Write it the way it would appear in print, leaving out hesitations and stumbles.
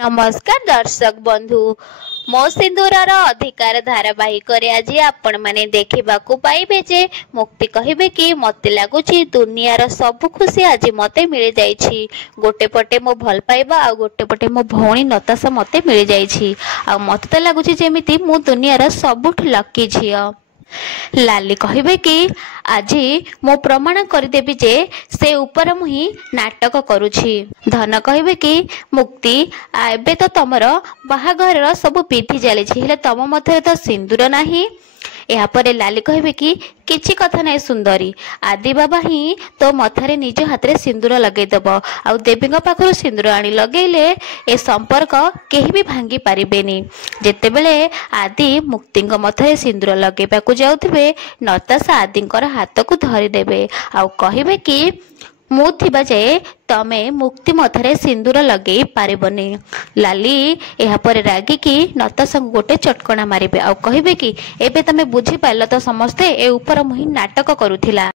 नमस्कार दर्शक बंधु मो सिंदूरर अधिकार धारावाहिक आज आपण मैंने देखा पाइबे जे मुक्ति कहे कि मत लगुच दुनियार सब खुशी आज मत मिल जाइए। गोटे पटे मो भल पाइबा आ गोटे पटे मो भौणी नताशा मत मिल जाइए। आ मत तो लगुच जमी मु दुनियार सबुठ लकी झील। लाली कहे कि आज मो प्रमाण करदेवी जे से ऊपर मुही नाटक करुछि। धन कहे कि मुक्ति एबे तो तमर बाहाघर सब विधि चली तम मध्य तो सिंदूर नाही। यापर लाली कहे कि किछि कथा नहीं सुंदरी आदि बाबा ही तो मथारे निज हाथ में सिंदूर लगेदेव आ देवी पाखर सिंदूर आनी लगेले ए संपर्क केही भी भांगी पारिबेनी। जेतेबेले आदि मुक्ति मथारे सिंदूर लगेबाकू जाउथिबे नताशा आदिंकर हाथ को धरिदेबे आ कहिबे कि मु थिबा जाए तमे मुक्ति मथारे सिंदूर लगे पारिबनी। लाली एहा पर रागी कि नताशा गोटे चटकणा मारिबे आ कहिबे कि एबे तमे बुझी पाइल तो समस्ते ए ऊपर मुही नाटक करुथिला।